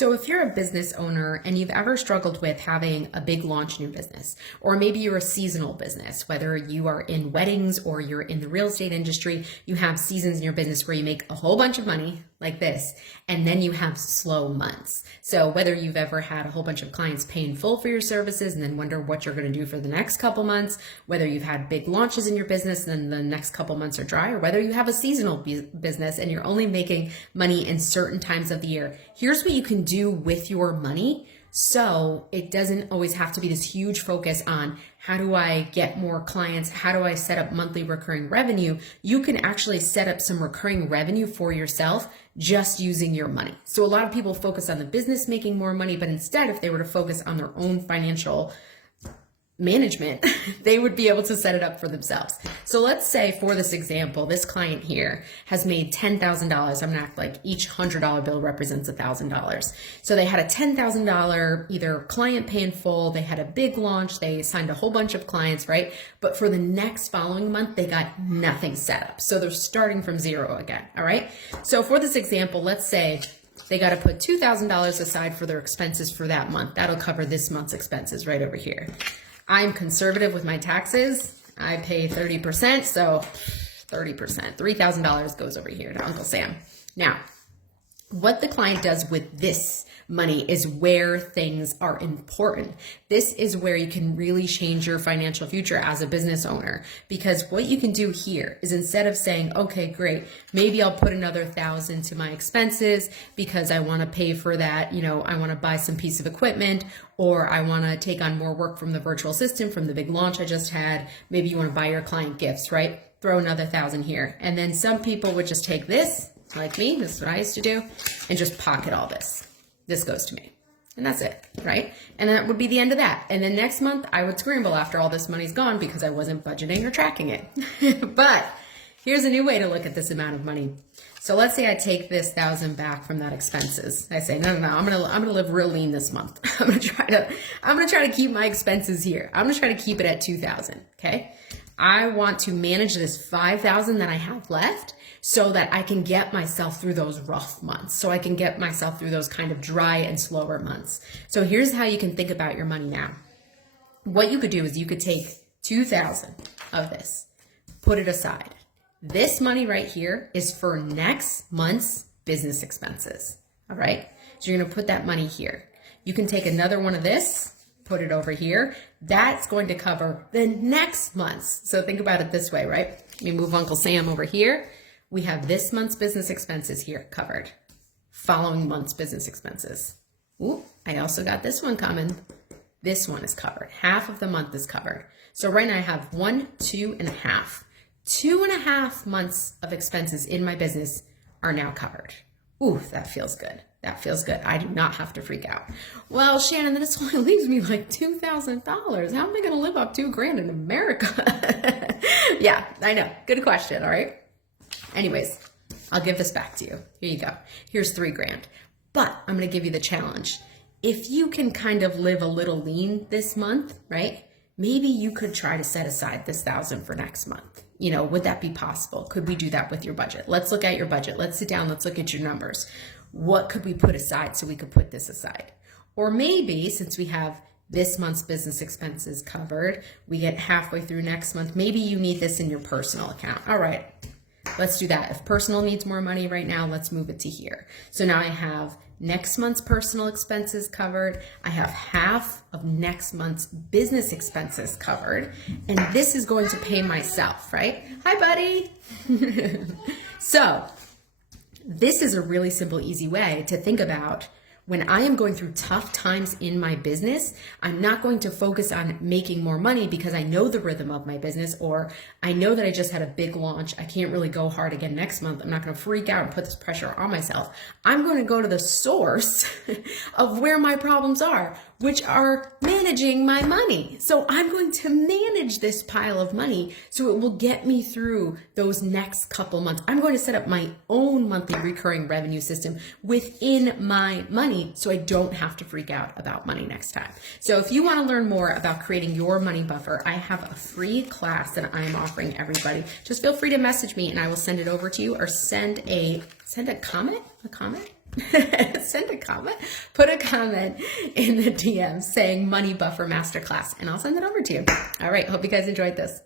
So if you're a business owner and you've ever struggled with having a big launch in your business, or maybe you're a seasonal business, whether you are in weddings or you're in the real estate industry, you have seasons in your business where you make a whole bunch of money like this, and then you have slow months. So whether you've ever had a whole bunch of clients pay in full for your services and then wonder what you're going to do for the next couple months, whether you've had big launches in your business and then the next couple months are dry, or whether you have a seasonal business and you're only making money in certain times of the year, here's what you can do with your money. So it doesn't always have to be this huge focus on how do I get more clients? How do I set up monthly recurring revenue? You can actually set up some recurring revenue for yourself just using your money. So a lot of people focus on the business making more money, but instead, if they were to focus on their own financial management, they would be able to set it up for themselves. So let's say for this example, this client here has made $10,000. I'm gonna act like each $100 bill represents $1,000. So they had a $10,000 either client pay in full, they had a big launch, they signed a whole bunch of clients, right? But for the next following month, they got nothing set up. So they're starting from zero again, all right? So for this example, let's say they got to put $2,000 aside for their expenses for that month. That'll cover this month's expenses right over here. I'm conservative with my taxes. I pay 30%, so 30%, $3,000 goes over here to Uncle Sam. Now, what the client does with this money is where things are important. This is where you can really change your financial future as a business owner, because what you can do here is instead of saying, okay, great, maybe I'll put another $1,000 to my expenses because I want to pay for that. You know, I want to buy some piece of equipment, or I want to take on more work from the virtual assistant from the big launch I just had. Maybe you want to buy your client gifts, right? Throw another $1,000 here. And then some people would just take this, like me, this is what I used to do, and just pocket all this. This goes to me. And that's it, right? And that would be the end of that. And then next month, I would scramble after all this money's gone because I wasn't budgeting or tracking it. But here's a new way to look at this amount of money. So let's say I take this $1,000 back from that expenses. I say, no, I'm gonna live real lean this month. I'm gonna try to keep my expenses here. I'm gonna try to keep it at $2,000. Okay. I want to manage this $5,000 that I have left so that I can get myself through those rough months. So I can get myself through those kind of dry and slower months. So here's how you can think about your money now. What you could do is you could take $2,000 of this, put it aside. This money right here is for next month's business expenses. All right. So you're going to put that money here. You can take another one of this, put it over here. That's going to cover the next month's. So think about it this way, right? Let me move Uncle Sam over here. We have this month's business expenses here covered. Following month's business expenses. Ooh, I also got this one coming. This one is covered. Half of the month is covered. So right now I have 1, 2.5. 2.5 months of expenses in my business are now covered. Ooh, that feels good. That feels good. I do not have to freak out. Well, Shannon, this only leaves me like $2,000. How am I going to live off $2,000 in America? Yeah, I know. Good question. All right. Anyways, I'll give this back to you. Here you go. Here's $3,000. But I'm going to give you the challenge. If you can kind of live a little lean this month, right? Maybe you could try to set aside this $1,000 for next month. You know, would that be possible? Could we do that with your budget? Let's look at your budget. Let's sit down. Let's look at your numbers. What could we put aside so we could put this aside? Or maybe since we have this month's business expenses covered, we get halfway through next month, maybe you need this in your personal account. All right, let's do that. If personal needs more money right now, let's move it to here. So now I have next month's personal expenses covered. I have half of next month's business expenses covered. And this is going to pay myself, right? Hi, buddy. So this is a really simple, easy way to think about when I am going through tough times in my business. I'm not going to focus on making more money because I know the rhythm of my business, or I know that I just had a big launch. I can't really go hard again next month. I'm not going to freak out and put this pressure on myself. I'm going to go to the source of where my problems are, which are managing my money. So I'm going to manage this pile of money so it will get me through those next couple months. I'm going to set up my own monthly recurring revenue system within my money so I don't have to freak out about money next time. So if you want to learn more about creating your money buffer, I have a free class that I am offering everybody. Just feel free to message me and I will send it over to you, or send a comment. send a comment, put a comment in the DM saying Money Buffer Masterclass, and I'll send it over to you. All right. Hope you guys enjoyed this.